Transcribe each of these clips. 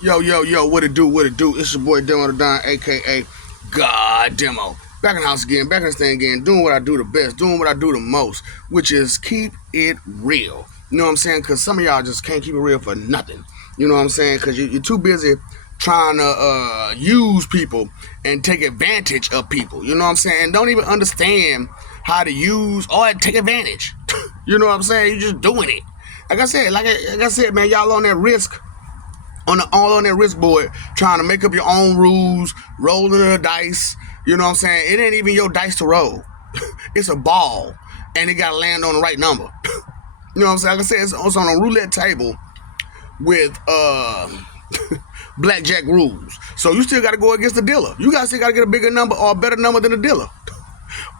Yo, what it do, what it do? It's your boy Demo the Don, aka God Demo. Back in the house again, back in this thing again, doing what I do the best, doing what I do the most, which is keep it real. You know what I'm saying? Because some of y'all just can't keep it real for nothing. You know what I'm saying? Because you're too busy trying to use people and take advantage of people. You know what I'm saying? And don't even understand how to use or take advantage. You know what I'm saying? You're just doing it. Like I said, man, y'all on that risk all on that risk board, trying to make up your own rules, rolling the dice. You know what I'm saying? It ain't even your dice to roll. It's a ball, and it got to land on the right number. You know what I'm saying? Like I said, it's on a roulette table with blackjack rules. So you still got to go against the dealer. You guys still got to get a bigger number or a better number than the dealer,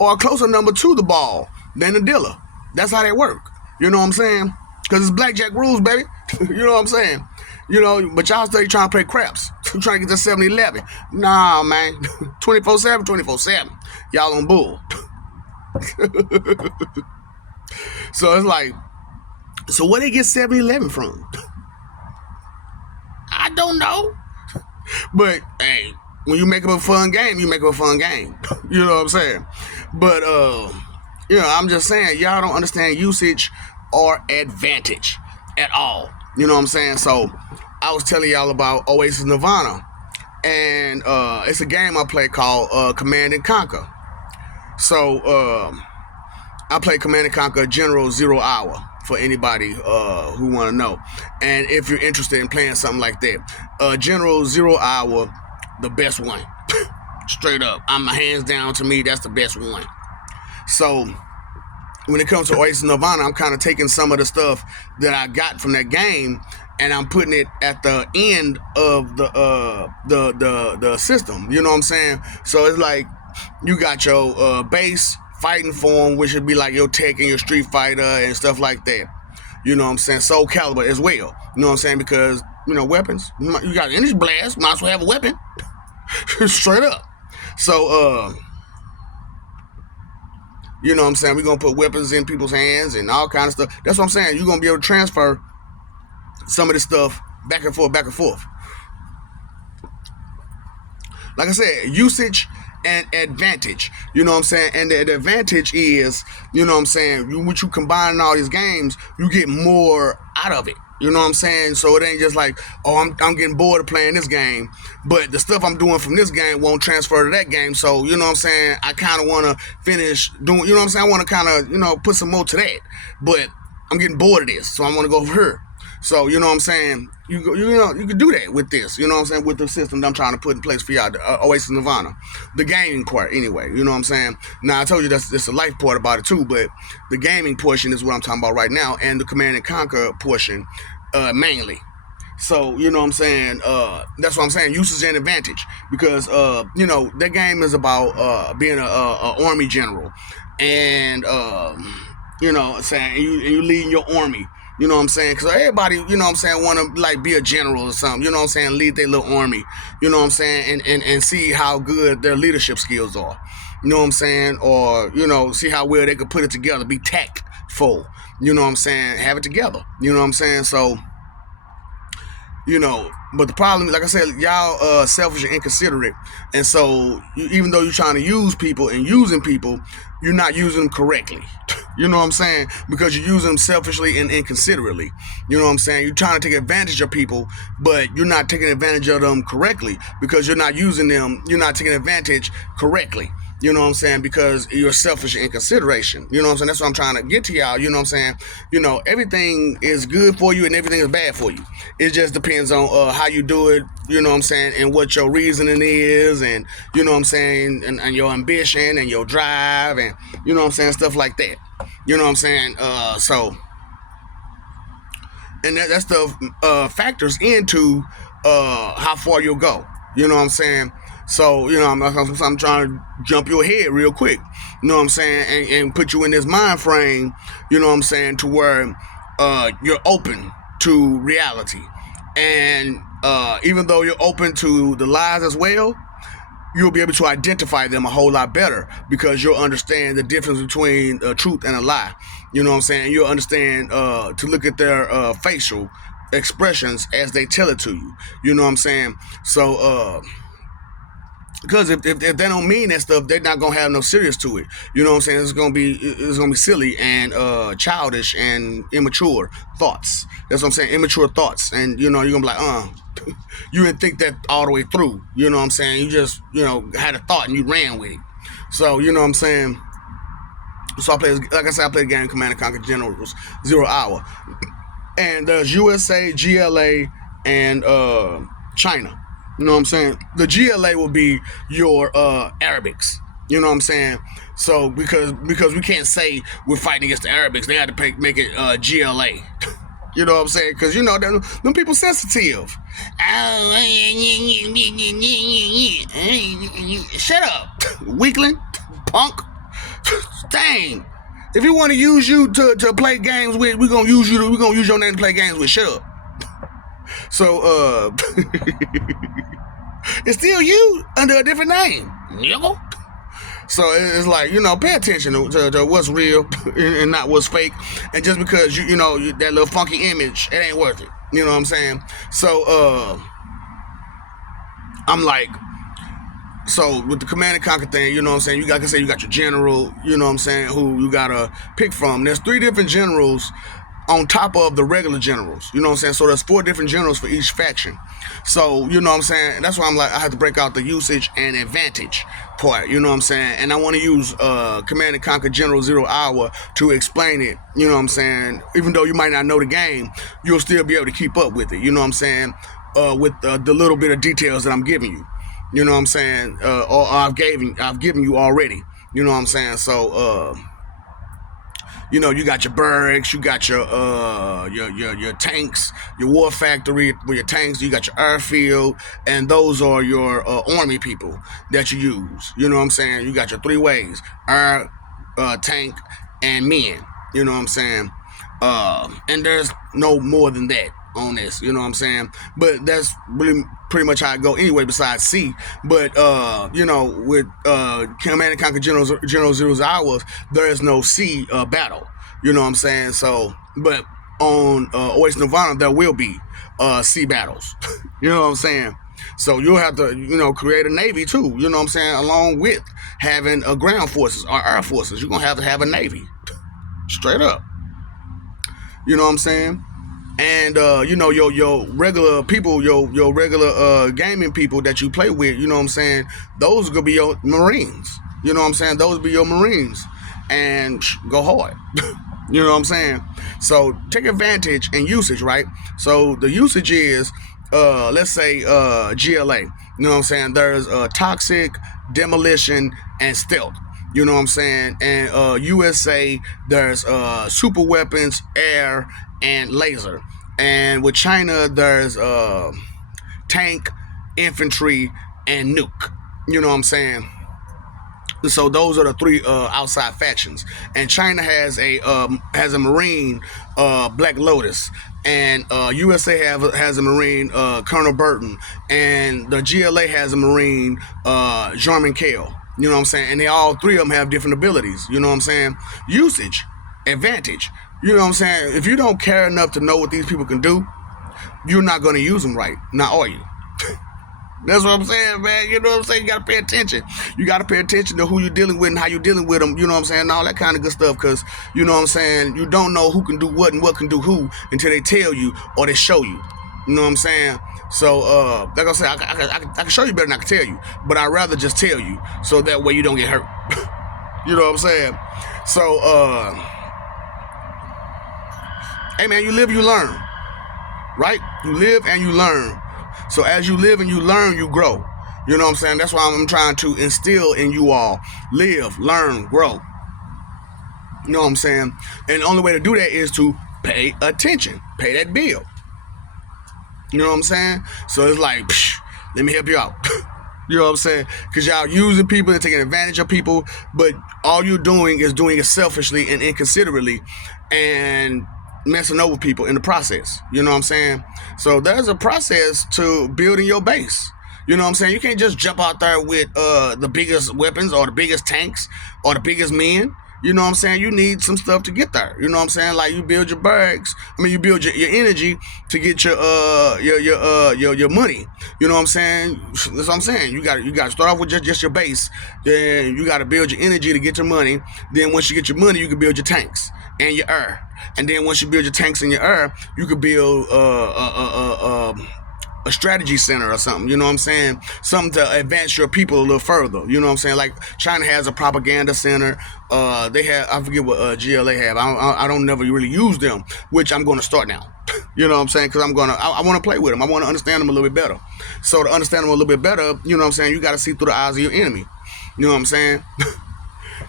or a closer number to the ball than the dealer. That's how they work. You know what I'm saying? Because it's blackjack rules, baby. You know what I'm saying? You know, but y'all still trying to play craps. Trying to get to 7-Eleven. Nah, man. 24/7, 24/7. Y'all on bull. So it's like, so where they get 7-Eleven from? I don't know. But, hey, when you make up a fun game, you make up a fun game. You know what I'm saying? But, I'm just saying, y'all don't understand usage or advantage at all. You know what I'm saying? So I was telling y'all about Oasis Nirvana, and it's a game I play called Command and Conquer. So I play Command and Conquer General Zero Hour for anybody who want to know. And if you're interested in playing something like that, General Zero Hour, the best one. Straight up. I'm hands down, to me, that's the best one. So when it comes to Oasis Nirvana, I'm kind of taking some of the stuff that I got from that game, and I'm putting it at the end of the system. You know what I'm saying? So it's like you got your base fighting form, which would be like your Tekken and your Street Fighter and stuff like that. You know what I'm saying? Soul Calibur as well. You know what I'm saying? Because, weapons. You got Energy Blast, might as well have a weapon. Straight up. So, you know what I'm saying? We're going to put weapons in people's hands and all kind of stuff. That's what I'm saying. You're going to be able to transfer some of this stuff back and forth, back and forth. Like I said, usage and advantage. You know what I'm saying? And the advantage is, you know what I'm saying, when you combine all these games, you get more out of it. You know what I'm saying? So it ain't just like, oh, I'm getting bored of playing this game, but the stuff I'm doing from this game won't transfer to that game. So, you know what I'm saying, I kind of want to finish doing, you know what I'm saying, I want to kind of, put some more to that. But I'm getting bored of this, so I want to go over here. So, you know what I'm saying, you can do that with this, you know what I'm saying, with the system that I'm trying to put in place for y'all, Oasis Nirvana. The gaming part, anyway, you know what I'm saying? Now, I told you that's the life part about it, too, but the gaming portion is what I'm talking about right now, and the Command and Conquer portion, mainly. So, you know what I'm saying, that's what I'm saying, usage and advantage, because, that game is about being a army general, and, saying, you leading your army. You know what I'm saying? Because everybody, you know what I'm saying, want to, like, be a general or something. You know what I'm saying? Lead their little army. You know what I'm saying? And see how good their leadership skills are. You know what I'm saying? Or, see how well they could put it together. Be tactful. You know what I'm saying? Have it together. You know what I'm saying? So, but the problem, like I said, y'all selfish and inconsiderate. And so, even though you're trying to use people and using people, you're not using them correctly. You know what I'm saying? Because you're using them selfishly and inconsiderately. You know what I'm saying? You're trying to take advantage of people, but you're not taking advantage of them correctly because you're not using them. You're not taking advantage correctly. You know what I'm saying? Because you're selfish in consideration. You know what I'm saying? That's what I'm trying to get to y'all. You know what I'm saying? Everything is good for you and everything is bad for you. It just depends on how you do it, you know what I'm saying, and what your reasoning is, and, you know what I'm saying, and your ambition and your drive, and, you know what I'm saying, stuff like that. You know what I'm saying? And that stuff factors into how far you'll go. You know what I'm saying? So, I'm trying to jump your head real quick, you know what I'm saying, and put you in this mind frame, you know what I'm saying, to where you're open to reality. And even though you're open to the lies as well, you'll be able to identify them a whole lot better because you'll understand the difference between truth and a lie. You know what I'm saying? You'll understand to look at their facial expressions as they tell it to you. You know what I'm saying? So because if they don't mean that stuff, they're not gonna have no serious to it. You know what I'm saying? It's gonna be silly and childish and immature thoughts. That's what I'm saying. Immature thoughts, and you're gonna be like, you didn't think that all the way through. You know what I'm saying? You just had a thought and you ran with it. So you know what I'm saying. So I played a game, Command and Conquer Generals 0 Hour, and there's USA, GLA, and China. You know what I'm saying? The GLA will be your Arabics. You know what I'm saying? So because we can't say we're fighting against the Arabics, they had to make it GLA. You know what I'm saying? Because them people sensitive. Shut up, weakling, punk. Dang. If we want to use you to play games with, we're gonna use you. We're gonna use your name to play games with. Shut up. So it's still you under a different name, nigga. So it's like, pay attention to what's real and not what's fake. And just because you that little funky image, it ain't worth it. You know what I'm saying? So I'm like, so with the Command and Conquer thing, you know what I'm saying? You got your general, you know what I'm saying, who you gotta pick from. There's 3 different generals on top of the regular generals. You know what I'm saying? So there's 4 different generals for each faction. So, you know what I'm saying? That's why I'm like, I have to break out the usage and advantage part. You know what I'm saying? And I want to use Command and Conquer General 0 Hour to explain it. You know what I'm saying? Even though you might not know the game, you'll still be able to keep up with it. You know what I'm saying? With the little bit of details that I'm giving you. You know what I'm saying? Or I've given you already. You know what I'm saying? So, you got your barracks, you got your tanks, your war factory with your tanks, you got your airfield, and those are your army people that you use. You know what I'm saying? You got your 3 ways: air, tank, and men. You know what I'm saying? And there's no more than that on this. You know what I'm saying? But that's really pretty much how I go anyway, besides C. But with Command and Conquer General 0 Hours, there is no C battle. You know what I'm saying? So, but on Oasis Nirvana, there will be sea battles. You know what I'm saying? So you'll have to create a navy too. You know what I'm saying? Along with having ground forces or air forces, you're gonna have a navy. Straight up. You know what I'm saying? And your regular people, your regular gaming people that you play with, you know what I'm saying, those are gonna be your Marines. You know what I'm saying? Those be your Marines. And go hard. You know what I'm saying? So take advantage and usage, right? So the usage is let's say GLA. You know what I'm saying? There's toxic, demolition, and stealth. You know what I'm saying? And USA, there's super weapons, air, and laser. And with China, there's tank, infantry, and nuke. You know what I'm saying? So those are the 3 outside factions. And China has a Marine, Black Lotus. And USA has a Marine, Colonel Burton. And the GLA has a Marine, Jarman Kale. You know what I'm saying? And all 3 of them have different abilities. You know what I'm saying? Usage, advantage. You know what I'm saying? If you don't care enough to know what these people can do, you're not going to use them right. Now are you? That's what I'm saying, man. You know what I'm saying? You got to pay attention. You got to pay attention to who you're dealing with and how you're dealing with them. You know what I'm saying? And all that kind of good stuff. Because, you know what I'm saying, you don't know who can do what and what can do who until they tell you or they show you. You know what I'm saying? So, like I said, I can show you better than I can tell you. But I'd rather just tell you so that way you don't get hurt. You know what I'm saying? So, hey, man, you live, you learn. Right? You live and you learn. So as you live and you learn, you grow. You know what I'm saying? That's why I'm trying to instill in you all. Live, learn, grow. You know what I'm saying? And the only way to do that is to pay attention. Pay that bill. You know what I'm saying? So it's like, let me help you out. You know what I'm saying? Because y'all using people and taking advantage of people, but all you're doing is doing it selfishly and inconsiderately and messing over people in the process. You know what I'm saying? So there's a process to building your base. You know what I'm saying? You can't just jump out there with the biggest weapons or the biggest tanks or the biggest men. You know what I'm saying? You need some stuff to get there. You know what I'm saying? Like you build your barracks. I mean, you build your energy to get your money. You know what I'm saying? That's what I'm saying. You got to start off with just your base. Then you got to build your energy to get your money. Then once you get your money, you can build your tanks and your air. And then once you build your tanks and your air, you could build a strategy center or something, you know what I'm saying? Something to advance your people a little further, you know what I'm saying? Like China has a propaganda center. They have, I forget what GLA have. I don't never really use them, which I'm going to start now. You know what I'm saying? Because I want to play with them. I want to understand them a little bit better. So to understand them a little bit better, you know what I'm saying? You got to see through the eyes of your enemy. You know what I'm saying?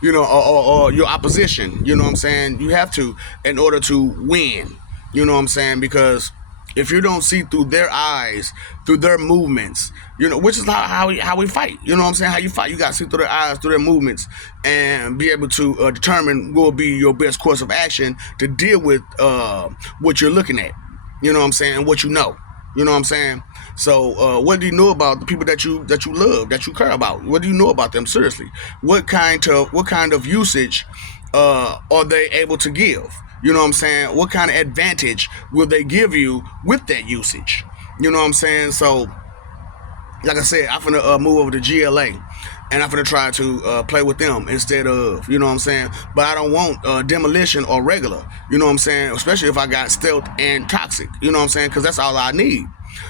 You know, or your opposition. You know what I'm saying? You have to in order to win. You know what I'm saying? Because if you don't see through their eyes, through their movements, you know, which is how we fight. You know what I'm saying? How you fight, you got to see through their eyes, through their movements, and be able to determine what will be your best course of action to deal with what you're looking at. You know what I'm saying? And what you know. You know what I'm saying? So what do you know about the people that you love, that you care about? What do you know about them? Seriously, what kind of usage are they able to give? You know what I'm saying? What kind of advantage will they give you with that usage? You know what I'm saying? So, like I said, I'm finna move over to GLA, and I'm finna try to play with them instead of, you know what I'm saying? But I don't want demolition or regular, you know what I'm saying? Especially if I got stealth and toxic, you know what I'm saying? Because that's all I need.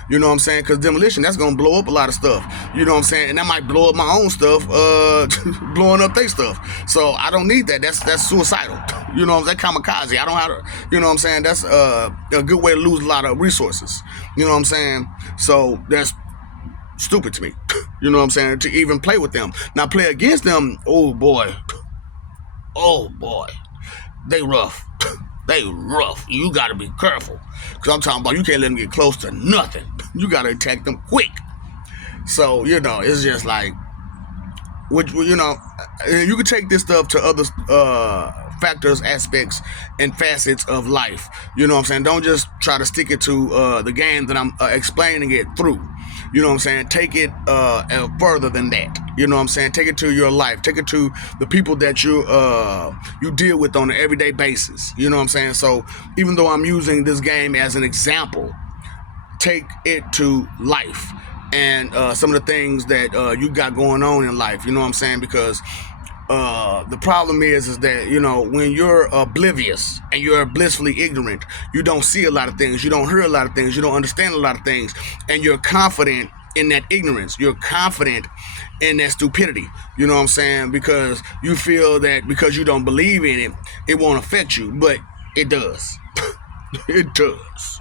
You know what I'm saying? Because demolition, that's going to blow up a lot of stuff. You know what I'm saying? And that might blow up my own stuff, blowing up their stuff. So I don't need that. That's suicidal. You know, that kamikaze. I don't have to, you know what I'm saying? That's a good way to lose a lot of resources. You know what I'm saying? So that's stupid to me. You know what I'm saying? To even play with them. Now play against them, oh boy. Oh boy. They rough. They rough. You got to be careful. Because I'm talking about you can't let them get close to nothing. You got to attack them quick. So, you know, it's just like, you know, you can take this stuff to other factors, aspects, and facets of life. You know what I'm saying? Don't just try to stick it to the game that I'm explaining it through. You know what I'm saying? Take it further than that. You know what I'm saying? Take it to your life. Take it to the people that you deal with on an everyday basis. You know what I'm saying? So even though I'm using this game as an example, take it to life and some of the things that you got going on in life. You know what I'm saying? Because the problem is that, you know, when you're oblivious and you're blissfully ignorant, you don't see a lot of things, you don't hear a lot of things, you don't understand a lot of things, and you're confident in that ignorance, you're confident in that stupidity. You know what I'm saying? Because you feel that because you don't believe in it, it won't affect you, but it does. It does.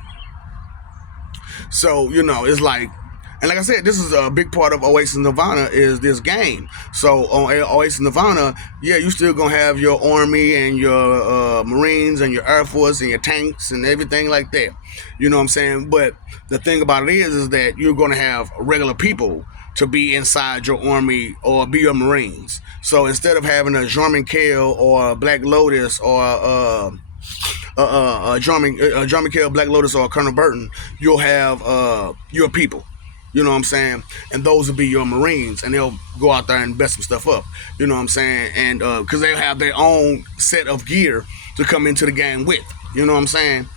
So, you know, it's like, and like I said, this is a big part of Oasis Nirvana is this game. So on Oasis Nirvana, yeah, you still gonna have your army and your Marines and your Air Force and your tanks and everything like that. You know what I'm saying? But the thing about it is that you're gonna have regular people to be inside your army or be your Marines. So instead of having a German Kale or a Black Lotus or German Kale, Black Lotus, or Colonel Burton, you'll have your people. You know what I'm saying? And those will be your Marines, and they'll go out there and mess some stuff up. You know what I'm saying? And because they'll have their own set of gear to come into the game with. You know what I'm saying?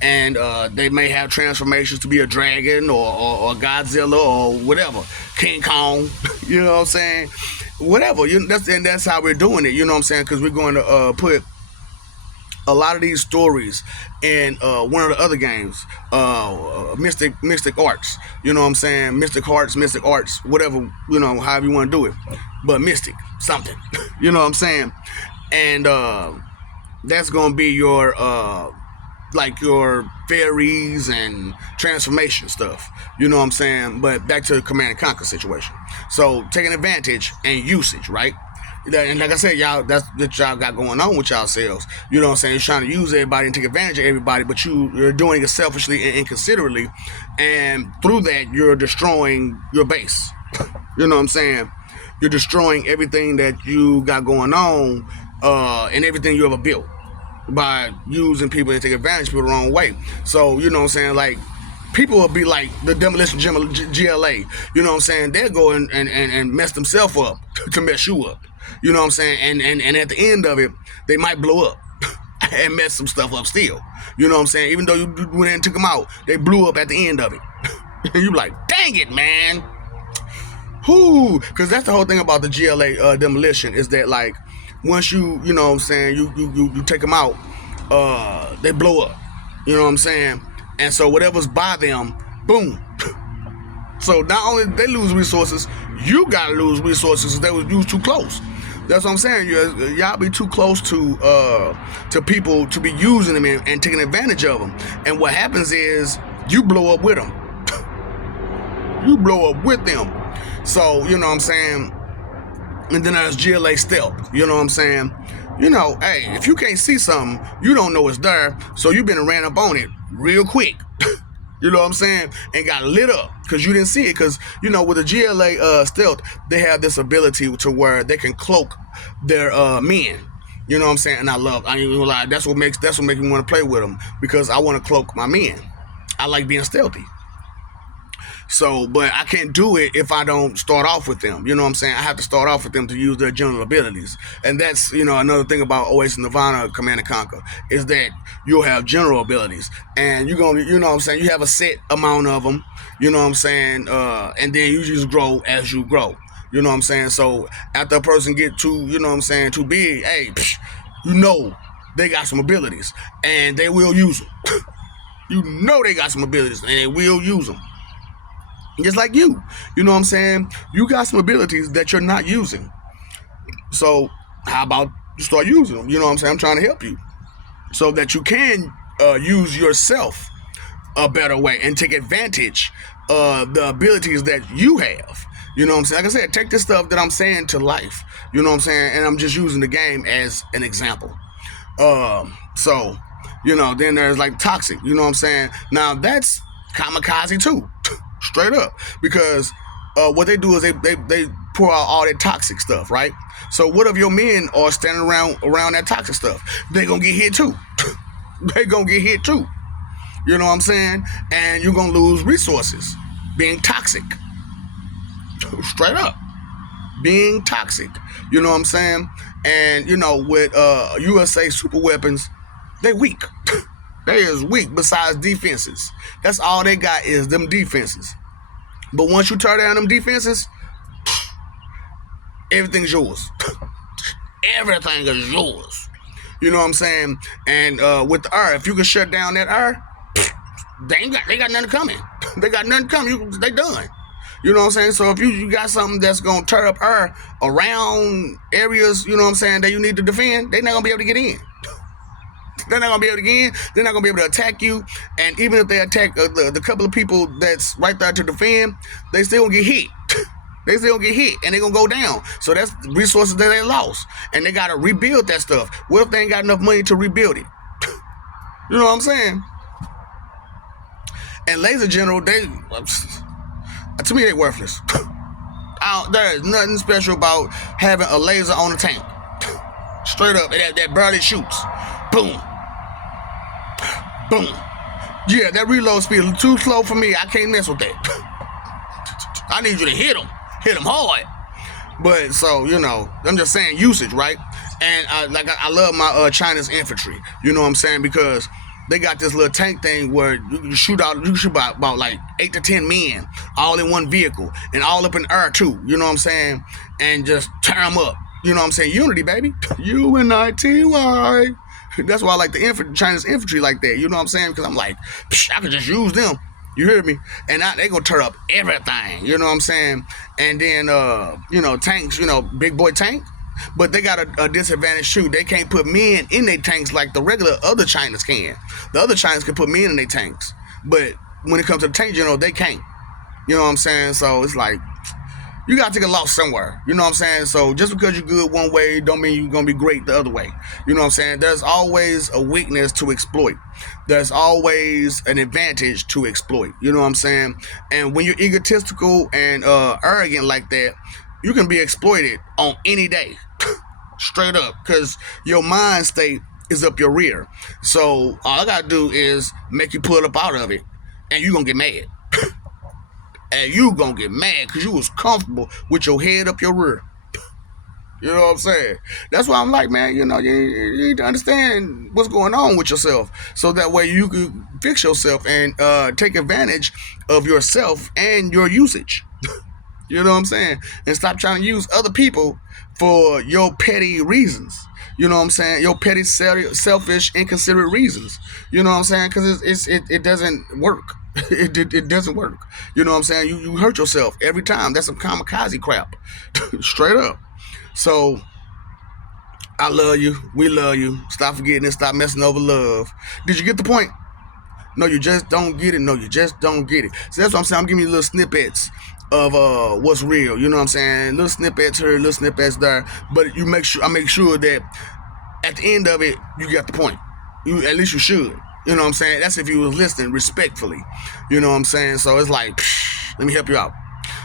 And they may have transformations to be a dragon or Godzilla or whatever, King Kong. You know what I'm saying? Whatever. That's how we're doing it. You know what I'm saying? Because we're going to put a lot of these stories in one of the other games, Mystic Arts. You know what I'm saying? Mystic Arts, whatever, you know, however you want to do it. But Mystic, something. You know what I'm saying? And that's going to be your, like your fairies and transformation stuff. You know what I'm saying? But back to the Command and Conquer situation. So taking advantage and usage, right? And like I said, y'all, that's what y'all got going on with y'all selves. You know what I'm saying? You're trying to use everybody and take advantage of everybody, but you're doing it selfishly and inconsiderately. And through that, you're destroying your base. You know what I'm saying? You're destroying everything that you got going on and everything you ever built by using people and take advantage of people the wrong way. So, you know what I'm saying? Like, people will be like the demolition GLA. You know what I'm saying? They'll go and mess themselves up to mess you up. You know what I'm saying? And at the end of it, they might blow up and mess some stuff up still. You know what I'm saying? Even though you went in and took them out, they blew up at the end of it. And you like, dang it, man. Whoo, because that's the whole thing about the GLA demolition is that like once you know what I'm saying, you take them out, they blow up. You know what I'm saying? And so whatever's by them, boom. So not only they lose resources, you gotta lose resources if they was used too close. That's what I'm saying. Y'all be too close to people to be using them and taking advantage of them. And what happens is you blow up with them. You blow up with them. So, you know what I'm saying? And then there's GLA stealth. You know what I'm saying? You know, hey, if you can't see something, you don't know it's there. So you've been and ran up on it real quick. You know what I'm saying? And got lit up because you didn't see it. Because, you know, with the GLA stealth, they have this ability to where they can cloak their men. You know what I'm saying? And I ain't gonna lie, that's what makes me want to play with them. Because I want to cloak my men. I like being stealthy. So, but I can't do it if I don't start off with them. You know what I'm saying? I have to start off with them to use their general abilities. And that's, you know, another thing about Oasis Nirvana Command & Conquer is that you'll have general abilities. And you're going to, you know what I'm saying, you have a set amount of them, you know what I'm saying, and then you just grow as you grow. You know what I'm saying? So after a person get too, you know what I'm saying, too big, hey, you know they got some abilities. And they will use them. You know they got some abilities and they will use them. Just like you know what I'm saying? You got some abilities that you're not using. So how about you start using them? You know what I'm saying? I'm trying to help you so that you can use yourself a better way and take advantage of the abilities that you have. You know what I'm saying? Like I said, take this stuff that I'm saying to life. You know what I'm saying? And I'm just using the game as an example. So, you know, then there's like toxic. You know what I'm saying? Now that's kamikaze too. Straight up, because what they do is they pour out all that toxic stuff, right? So what if your men are standing around that toxic stuff? They gonna get hit too. They gonna get hit too. You know what I'm saying? And you're gonna lose resources being toxic. Straight up, being toxic. You know what I'm saying? And you know with USA super weapons, they weak. They is weak besides defenses. That's all they got is them defenses. But once you tear down them defenses, everything's yours. Everything is yours. You know what I'm saying? And with the air, if you can shut down that air, they got nothing coming. They got nothing coming. They done. You know what I'm saying? So if you got something that's gonna tear up air around areas, you know what I'm saying, that you need to defend, they're not gonna be able to get in. They're not gonna be able to get in. They're not gonna be able to attack you. And even if they attack the couple of people that's right there to defend, they still gonna get hit. They still gonna get hit, and they gonna go down. So that's resources that they lost, and they gotta rebuild that stuff. What if they ain't got enough money to rebuild it? You know what I'm saying? And laser general, to me, they worthless. There is nothing special about having a laser on a tank. Straight up, that barely shoots. Boom. Boom. Yeah, that reload speed is too slow for me. I can't mess with that. I need you to hit them hard. But so, you know, I'm just saying usage, right? And I love my China's infantry. You know what I'm saying? Because they got this little tank thing where you can shoot about like 8 to 10 men all in one vehicle and all up in the air too. You know what I'm saying? And just tear them up. You know what I'm saying? Unity, baby. UNITY. That's why I like the China's infantry like that. You know what I'm saying? Because I'm like, I could just use them. You hear me? And now they gonna tear up everything. You know what I'm saying? And then, you know, tanks, you know, big boy tank. But they got a disadvantage too. They can't put men in their tanks like the regular other Chinas can. The other Chinas can put men in their tanks. But when it comes to the tank general, they can't. You know what I'm saying? So it's like, you gotta take a loss somewhere. You know what I'm saying? So just because you're good one way don't mean you're gonna be great the other way. You know what I'm saying? There's always a weakness to exploit. There's always an advantage to exploit. You know what I'm saying? And when you're egotistical and arrogant like that, you can be exploited on any day. Straight up. Because your mind state is up your rear. So all I gotta do is make you pull up out of it, and you're gonna get mad. And you gonna get mad because you was comfortable with your head up your rear. You know what I'm saying? That's why I'm like, man, you need to understand what's going on with yourself, so that way you can fix yourself and take advantage of yourself and your usage. You know what I'm saying? And stop trying to use other people for your petty reasons. You know what I'm saying? Your petty, selfish, inconsiderate reasons. You know what I'm saying? Because it doesn't work. It doesn't work. You know what I'm saying? You hurt yourself every time. That's some kamikaze crap. Straight up. So I love you. We love you. Stop forgetting it. Stop messing over love. Did you get the point? No, you just don't get it. No, you just don't get it. So that's what I'm saying. I'm giving you little snippets of what's real. You know what I'm saying? Little snippets here, little snippets there. But I make sure that at the end of it, you get the point. At least you should. You know what I'm saying? That's if you was listening respectfully. You know what I'm saying? So it's like, let me help you out.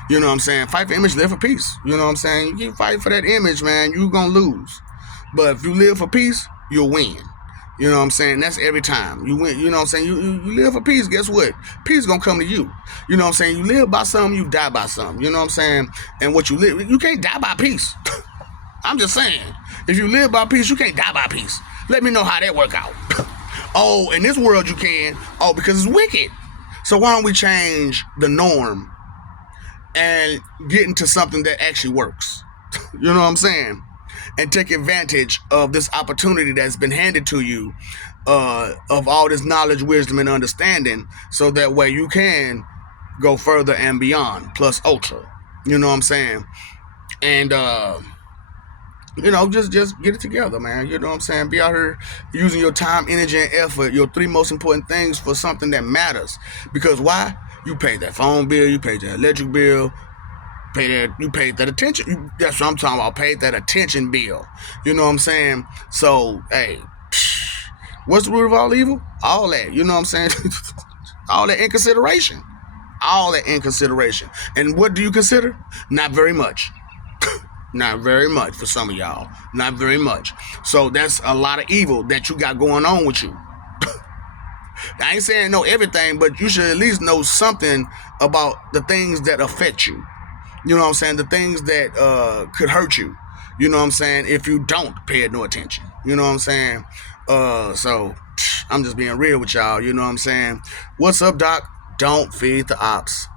You know what I'm saying? Fight for image, live for peace. You know what I'm saying? You keep fighting for that image, man, you're going to lose. But if you live for peace, you'll win. You know what I'm saying? That's every time. You win. You know what I'm saying? You live for peace, guess what? Peace going to come to you. You know what I'm saying? You live by something, you die by something. You know what I'm saying? And what you live, you can't die by peace. I'm just saying. If you live by peace, you can't die by peace. Let me know how that work out. Oh, in this world you can. Oh, because it's wicked. So why don't we change the norm and get into something that actually works? You know what I'm saying? And take advantage of this opportunity that's been handed to you, of all this knowledge, wisdom, and understanding, so that way you can go further and beyond, plus ultra. You know what I'm saying? And just get it together, man. You know what I'm saying? Be out here using your time, energy, and effort, your three most important things, for something that matters. Because why? You paid that phone bill, you paid that electric bill, you paid that attention. That's what I'm talking about. Paid that attention bill. You know what I'm saying? So, hey, what's the root of all evil? All that. You know what I'm saying? All that inconsideration. All that inconsideration. And what do you consider? Not very much. Not very much for some of y'all. Not very much. So that's a lot of evil that you got going on with you. I ain't saying know everything, but you should at least know something about the things that affect you. You know what I'm saying? The things that could hurt you. You know what I'm saying? If you don't pay no attention. You know what I'm saying? So I'm just being real with y'all. You know what I'm saying? What's up, Doc? Don't feed the ops.